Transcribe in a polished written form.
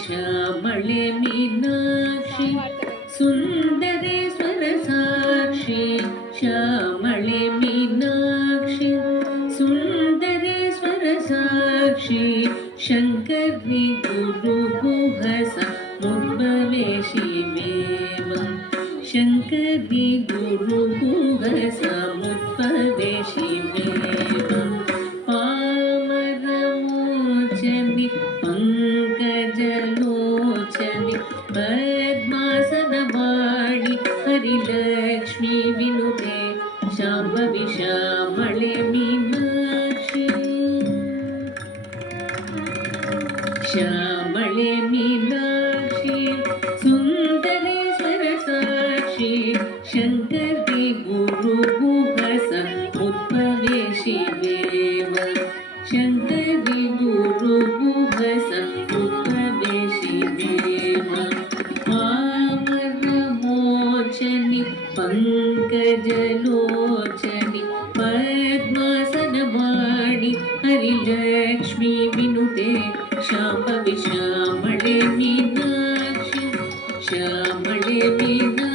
श्यामळे Meenakshi Sundareshwar Sakshi श्यामळे Meenakshi Sundareshwar Sakshi शङ्करी गुरुगुहस मुद्भवे शिवेव शङ्करी गुरुगुहस मुद्भवे शिवेव पामरमोचनि पंकजलोचनि पद्मासनवाणि Harilakshmi विनुते Shambhavi श्यामळे Meenakshi श्यामळे Meenakshi Sundareshwar Sakshi शङ्करी गुरुगुहस मुद्भवे शिवेव शङ्करी गुरुगुहस मुद्भवे शिवेव पामरमोचनि पंकजलोचनि पद्मासनवाणि Harilakshmi विनुते Shambhavi श्यामळे Meenakshi श्यामळे Meenakshi